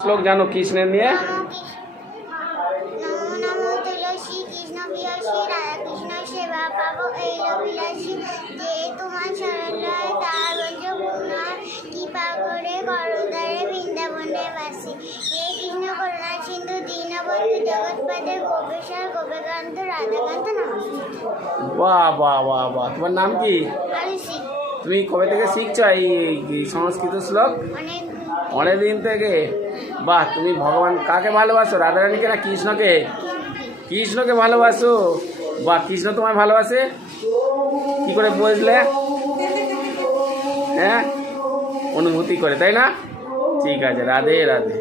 শ্লোক জানো কৃষ্ণের নিয়ে? নমো নমো তুলসী কৃষ্ণ প্রিয়সী রাধা কৃষ্ণ সেবা পাবো এই বিলাসী যে তোমার শরণ লয় তার বঞ্চপূর্ণ কৃপা করে করুদারে বৃন্দাবনে বাসী হে কৃষ্ণ করুণা সিন্ধু দীনবন্ধু জগৎপতে গোপেশ্বর গোপীকান্ত রাধাকান্ত নমস্কার। বাহ বাহ বাহ বাহ, তোমার নাম কি? আরুষি তুমি কবে থেকে শিখছো এই সংস্কৃত শ্লোক? অনেক অনেক দিন থেকে। বাহ, তুমি ভগবান কাকে ভালোবাসো, রাধারানীকে না কৃষ্ণকে? কৃষ্ণকে ভালোবাসো। বাহ, কৃষ্ণ তোমায় ভালোবাসে কি করে বুঝলে? হ্যাঁ, অনুভূতি করে, তাই না? ঠিক আছে, রাধে রাধে।